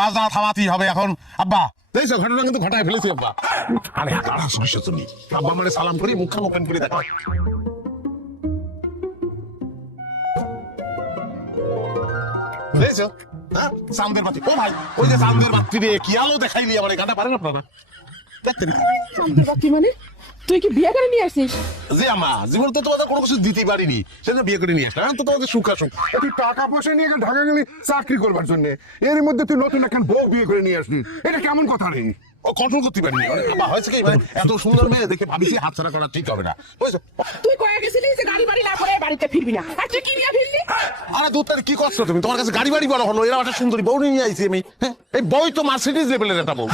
বাজনা থামাতেই হবে এখন। আব্বা দেখছো ঘটনা কিন্তু ঘটায় ফেলেছি আব্বা। আরে আব্বা মানে সালাম করি, মুখখান ওপেন করে দেখো। দেখছো হ্যাঁ, চাঁদের বাতি। ও ভাই, ওই যে চাঁদের বাতি রে, কি আলো দেখাইলি আমার, গানটা পারেন আপনারা দেখতে? চাঁদের বাতি মানে? তুই কি বিয়ে করে নিয়ে আসিস? জি আমা, জীবনে তো তোমাদের কোনো কিছু দিতে পারিনি, সেজন্য বিয়ে করে নিয়ে আসলাম। তো তোমাদের সুখ আসুক। তুই টাকা পয়সা নিয়ে ঢাকা গেলি চাকরি করবার জন্য, এর মধ্যে তুই নতুন একখান বউ বিয়ে করে নিয়ে আসবি, এটা কেমন কথা রে? ও কন্ট্রোল করতে পারিনি। আব্বা হয়েছে কি, মানে এত সুন্দর মেয়ে দেখে ভাবিছি হাতছাড়া করা ঠিক হবে না, বুঝছো? তুই কয়ে গেছিলি যে গাড়ি বাড়ি না করে বাড়িতে ফিরবি না, আর তুই কি নিয়ে ফিরলি? আরে দূর থেকে কি করছো তুমি? তোমার কাছে গাড়ি বাড়ি বড় হলো, এরা একটা সুন্দরী বউ নিয়ে আইছি আমি। হ্যাঁ, এই বই তো মার্সিডিজ লেভেলের একটা বউ।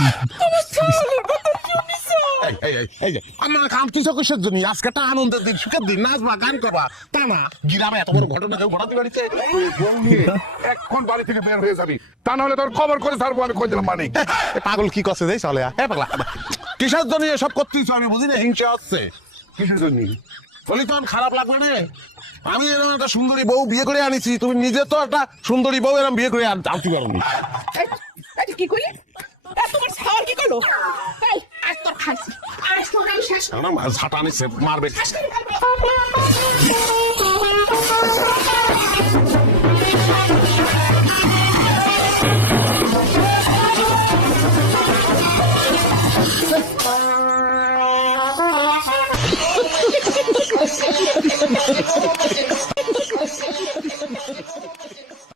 আমার কাম কিছু কিসের জন্য? আজকে একটা আনন্দের দিন, সুখের দিন, নাচবা গান করবা, তা না গ্রামে এত বড় ঘটনা কেউ ঘটাতে পারিছে? বউ নিয়ে এখন বাড়ি থেকে বের হয়ে যাবি, তা না হলে তোর খবর করে ছাড়বো আমি, কই দিলাম। মানে পাগল কি করছে যাই চলে পাগলা, কিসের জন্য এসব করতেছ আমি বুঝি না। হিংসা হচ্ছে কিসের জন্য? বলি তখন খারাপ লাগবে না? আমি এরকম একটা সুন্দরী বউ বিয়ে করে আনিছি, তুমি নিজে তো একটা সুন্দরী বউ এরকম বিয়ে করে আনতে পারো নি। এই কি করলি? তোমার খাওয়ার কি করলো? এই আজ তোর খাইছি, আজ তোর আমি শেষ। ঝাঁটা আনিছে, মারবে।